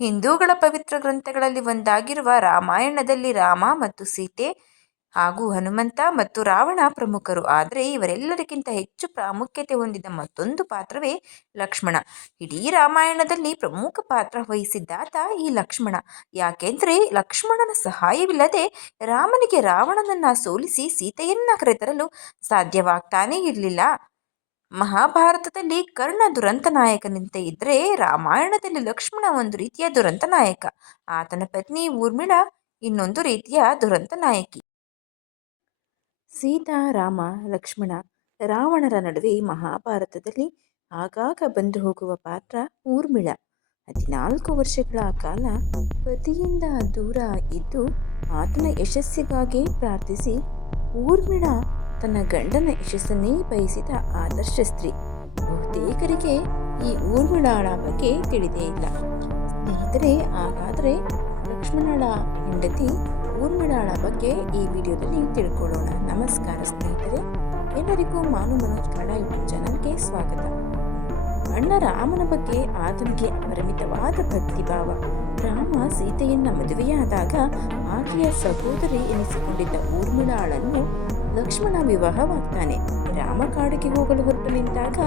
ಹಿಂದೂಗಳ ಪವಿತ್ರ ಗ್ರಂಥಗಳಲ್ಲಿ ಒಂದಾಗಿರುವ ರಾಮಾಯಣದಲ್ಲಿ ರಾಮ ಮತ್ತು ಸೀತೆ ಹಾಗೂ ಹನುಮಂತ ಮತ್ತು ರಾವಣ ಪ್ರಮುಖರು. ಆದರೆ ಇವರೆಲ್ಲರಿಗಿಂತ ಹೆಚ್ಚು ಪ್ರಾಮುಖ್ಯತೆ ಹೊಂದಿದ ಮತ್ತೊಂದು ಪಾತ್ರವೇ ಲಕ್ಷ್ಮಣ. ಇಡೀ ರಾಮಾಯಣದಲ್ಲಿ ಪ್ರಮುಖ ಪಾತ್ರ ವಹಿಸಿದ್ದಾತ ಈ ಲಕ್ಷ್ಮಣ. ಯಾಕೆಂದರೆ ಲಕ್ಷ್ಮಣನ ಸಹಾಯವಿಲ್ಲದೆ ರಾಮನಿಗೆ ರಾವಣನನ್ನ ಸೋಲಿಸಿ ಸೀತೆಯನ್ನ ಕರೆತರಲು ಸಾಧ್ಯವಾಗ್ತಾನೇ ಇರಲಿಲ್ಲ. ಮಹಾಭಾರತದಲ್ಲಿ ಕರ್ಣ ದುರಂತ ನಾಯಕನಂತೆ ಇದ್ದರೆ ರಾಮಾಯಣದಲ್ಲಿ ಲಕ್ಷ್ಮಣ ಒಂದು ರೀತಿಯ ದುರಂತ ನಾಯಕ. ಆತನ ಪತ್ನಿ ಊರ್ಮಿಳ ಇನ್ನೊಂದು ರೀತಿಯ ದುರಂತ ನಾಯಕಿ. ಸೀತಾ, ರಾಮ, ಲಕ್ಷ್ಮಣ ರಾವಣರ ನಡುವೆ ಮಹಾಭಾರತದಲ್ಲಿ ಆಗಾಗ ಬಂದು ಹೋಗುವ ಪಾತ್ರ ಊರ್ಮಿಳ. ಹದಿನಾಲ್ಕು ವರ್ಷಗಳ ಕಾಲ ಪತಿಯಿಂದ ದೂರ ಇದ್ದು ಆತನ ಯಶಸ್ಸಿಗಾಗಿ ಪ್ರಾರ್ಥಿಸಿ ಊರ್ಮಿಳ ತನ್ನ ಗಂಡನ ಯಶಸ್ಸನ್ನೇ ಬಯಸಿದ ಆದರ್ಶ ಸ್ತ್ರೀ. ಬಹುತೇಕರಿಗೆ ಈ ಊರ್ಮಿಳಾಳ ಬಗ್ಗೆ ತಿಳಿದೇ ಇಲ್ಲ. ಸ್ನೇಹಿತರೆ, ಹಾಗಾದರೆ ಲಕ್ಷ್ಮಣಳ ಹೆಂಡತಿ ಊರ್ಮಿಳಾಳ ಬಗ್ಗೆ ಈ ವಿಡಿಯೋದಲ್ಲಿ ತಿಳ್ಕೊಳ್ಳೋಣ. ನಮಸ್ಕಾರ ಸ್ನೇಹಿತರೆ. ಎಲ್ಲರಿಗೂ ಮಾನು ಮನೋಜ್ ಕನ್ನಡ ಯೂಟ್ಯೂಬ್ ಚಾನಲ್ಗೆ ಸ್ವಾಗತ. ಅಣ್ಣ ರಾಮನ ಬಗ್ಗೆ ಆತನಿಗೆ ಅಪರಿಮಿತವಾದ ಭಕ್ತಿಭಾವ. ರಾಮ ಸೀತೆಯನ್ನ ಮದುವೆಯಾದಾಗ ಆಕೆಯ ಸಹೋದರಿ ಎನಿಸಿಕೊಂಡಿದ್ದ ಊರ್ಮಿಳಾಳನ್ನು ಲಕ್ಷ್ಮಣ ವಿವಾಹವಾಗ್ತಾನೆ. ರಾಮ ಕಾಡಿಗೆ ಹೋಗಲು ಹೊರಟು ನಿಂತಾಗ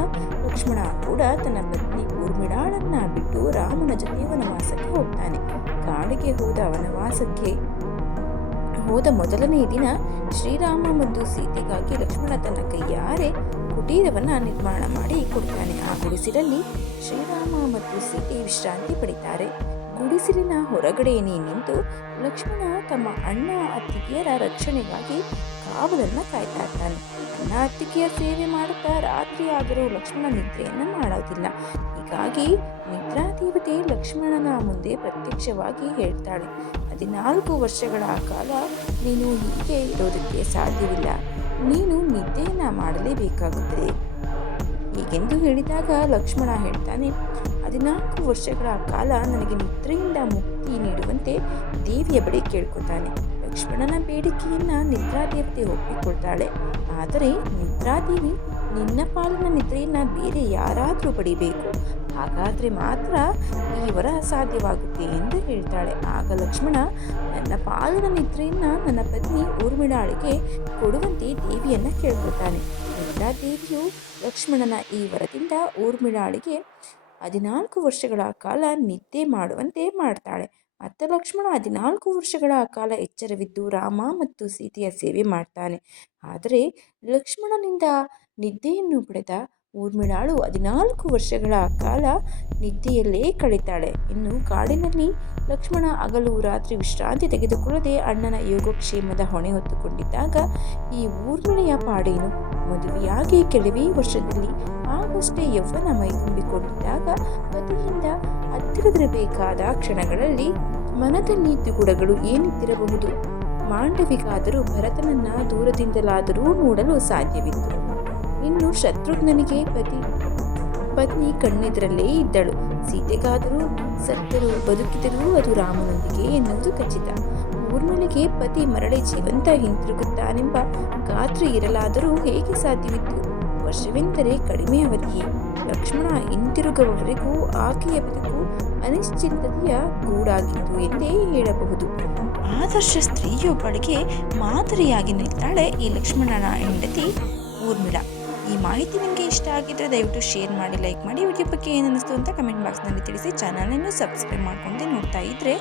ಲಕ್ಷ್ಮಣ ಕೂಡ ತನ್ನ ಪತ್ನಿ ಊರ್ಮಿಳಾಳನ್ನ ಬಿಟ್ಟು ರಾಮನ ಜೊತೆ ವನವಾಸಕ್ಕೆ ಹೋಗ್ತಾನೆ. ಕಾಡಿಗೆ ಹೋದ ವನವಾಸಕ್ಕೆ ಹೋದ ಮೊದಲನೇ ದಿನ ಶ್ರೀರಾಮ ಮತ್ತು ಸೀತೆಗಾಗಿ ಲಕ್ಷ್ಮಣ ತನ್ನ ಕೈಯಾರೆ ಕುಟೀರವನ್ನು ನಿರ್ಮಾಣ ಮಾಡಿ ಕೊಡ್ತಾನೆ. ಆ ಗುಡಿಸಿರಲ್ಲಿ ಶ್ರೀರಾಮ ಮತ್ತು ಸೀತೆ ವಿಶ್ರಾಂತಿ ಪಡಿತಾರೆ. ಗುಡಿಸಿಲಿನ ಹೊರಗಡೆಯೇ ನಿಂತು ಲಕ್ಷ್ಮಣ ತಮ್ಮ ಅಣ್ಣ ಅತ್ತಿಗೆಯರ ರಕ್ಷಣೆಗಾಗಿ ಕಾವಲನ್ನು ಕಾಯ್ತಾ ಇರ್ತಾನೆ ಅಣ್ಣ ಅತ್ತಿಗೆಯ ಸೇವೆ ಮಾಡುತ್ತಾ ರಾತ್ರಿ ಆದರೂ ಲಕ್ಷ್ಮಣ ನಿದ್ರೆಯನ್ನು ಮಾಡೋದಿಲ್ಲ. ಹೀಗಾಗಿ ನಿದ್ರಾ ದೇವತೆ ಲಕ್ಷ್ಮಣನ ಮುಂದೆ ಪ್ರತ್ಯಕ್ಷವಾಗಿ ಹೇಳ್ತಾಳೆ. ಹದಿನಾಲ್ಕು ವರ್ಷಗಳ ಕಾಲ ನೀನು ಹೀಗೆ ಇರೋದಕ್ಕೆ ಸಾಧ್ಯವಿಲ್ಲ. ನೀನು ನಿದ್ದೆಯನ್ನ ಮಾಡಲೇಬೇಕಾಗುತ್ತದೆ. ಹೀಗೆಂದು ಹೇಳಿದಾಗ ಲಕ್ಷ್ಮಣ ಹೇಳ್ತಾನೆ ಹದಿನಾಲ್ಕು ವರ್ಷಗಳ ಕಾಲ ನನಗೆ ನಿದ್ರೆಯಿಂದ ಮುಕ್ತಿ ನೀಡುವಂತೆ ದೇವಿಯ ಬಳಿ ಕೇಳ್ಕೊತಾನೆ. ಲಕ್ಷ್ಮಣನ ಬೇಡಿಕೆಯನ್ನ ನಿದ್ರಾದೇವತೆ ಒಪ್ಪಿಕೊಳ್ತಾಳೆ. ಆದರೆ ನಿದ್ರಾದೇವಿ ನಿನ್ನ ಪಾಲಿನ ನಿದ್ರೆಯನ್ನ ಬೇರೆ ಯಾರಾದರೂ ಪಡಿಬೇಕು. ಹಾಗಾದರೆ ಮಾತ್ರ ಈ ವರ ಸಾಧ್ಯವಾಗುತ್ತೆ ಎಂದು ಹೇಳ್ತಾಳೆ. ಆಗ ಲಕ್ಷ್ಮಣ, ನನ್ನ ಪಾಲಿನ ನಿದ್ರೆಯನ್ನ ನನ್ನ ಪತ್ನಿ ಊರ್ಮಿಳಾಳಿಗೆ ಕೊಡುವಂತೆ ದೇವಿಯನ್ನ ಕೇಳ್ಕೊತಾನೆ ನಿದ್ರಾದೇವಿಯು ಲಕ್ಷ್ಮಣನ ಈ ವರದಿಂದ ಊರ್ಮಿಳಾಳಿಗೆ ಹದಿನಾಲ್ಕು ವರ್ಷಗಳ ಕಾಲ ನಿದ್ದೆ ಮಾಡುವಂತೆ ಮಾಡ್ತಾಳೆ. ಅತ್ತ ಲಕ್ಷ್ಮಣ ಹದಿನಾಲ್ಕು ವರ್ಷಗಳ ಕಾಲ ಎಚ್ಚರವಿದ್ದು ರಾಮ ಮತ್ತು ಸೀತೆಯ ಸೇವೆ ಮಾಡ್ತಾನೆ. ಆದರೆ ಲಕ್ಷ್ಮಣನಿಂದ ನಿದ್ದೆಯನ್ನು ಪಡೆದ ಊರ್ಮಿಳಾಳು. ಹದಿನಾಲ್ಕು ವರ್ಷಗಳ ಕಾಲ ನಿದ್ದೆಯಲ್ಲೇ ಕಳೀತಾಳೆ. ಇನ್ನು ಕಾಡಿನಲ್ಲಿ ಲಕ್ಷ್ಮಣ ಹಗಲು ರಾತ್ರಿ ವಿಶ್ರಾಂತಿ ತೆಗೆದುಕೊಳ್ಳದೆ ಅಣ್ಣನ ಯೋಗಕ್ಷೇಮದ ಹೊಣೆ ಹೊತ್ತುಕೊಂಡಿದ್ದಾಗ ಈ ಊರ್ಮಿಳೆಯ ಪಾಡೇನು ಮದುವೆಯಾಗಿ ಕೆಲವೇ ವರ್ಷದಲ್ಲಿ ಆಗಷ್ಟೇ ಯೌವನ ಮೈ ತುಂಬಿಕೊಂಡಿದ್ದಾಗ ಪತಿಯಿಂದ ಹತ್ತಿರದಿರಬೇಕಾದ ಕ್ಷಣಗಳಲ್ಲಿ ಮನದ ನೀತಿ ಗುಡಗಳು ಏನಿದ್ದಿರಬಹುದು? ಮಾಂಡವಿಗಾದರೂ ಭರತನನ್ನ ದೂರದಿಂದಲಾದರೂ ನೋಡಲು ಸಾಧ್ಯವಿತ್ತು. ಶತ್ರುಘ್ನನಿಗೆ ಪತಿ ಪತ್ನಿ ಕಣ್ಣೆದರಲ್ಲೇ ಇದ್ದಳು. ಸೀತೆಗಾದರೂ ಸತ್ತರೂ ಬದುಕಿದರೂ ಅದು ರಾಮನೊಂದಿಗೆ ಎನ್ನುವುದು ಖಚಿತ. ಊರ್ಮಿಳೆಗೆ ಪತಿ ಮರಳಿ ಜೀವಂತ ಹಿಂತಿರುಗುತ್ತಾನೆಂಬ ಖಾತ್ರಿ ಇರಲಾದರೂ ಹೇಗೆ ಸಾಧ್ಯವಿತ್ತು? ವರ್ಷವೆಂದರೆ ಕಡಿಮೆ ಅವಧಿಯೇ. ಲಕ್ಷ್ಮಣ ಹಿಂತಿರುಗುವವರೆಗೂ ಆಕೆಯ ಬದುಕು ಅನಿಶ್ಚಿತತೆಯ ಗೂಡಾಗಿತ್ತು ಎಂದೇ ಹೇಳಬಹುದು. ಆದರ್ಶ ಸ್ತ್ರೀಯೊಬ್ಬಳಿಗೆ ಮಾದರಿಯಾಗಿ ನಿಲ್ತಾಳೆ ಈ ಲಕ್ಷ್ಮಣನ ಹೆಂಡತಿ ಊರ್ಮಿಳ. ಈ ಮಾಹಿತಿ ನಿಮಗೆ ಇಷ್ಟ ಆಗಿದ್ರೆ ದಯವಿಟ್ಟು ಶೇರ್ ಮಾಡಿ ಲೈಕ್ ಮಾಡಿ ವಿಡಿಯೋ ಬಗ್ಗೆ ಏನು ಅನ್ನಿಸ್ತು ಅಂತ ಕಮೆಂಟ್ ಬಾಕ್ಸ್ನಲ್ಲಿ ತಿಳಿಸಿ. ಚಾನಲನ್ನು ಸಬ್ಸ್ಕ್ರೈಬ್ ಮಾಡ್ಕೊಂಡೆ ನೋಡ್ತಾ ಇದ್ರೆ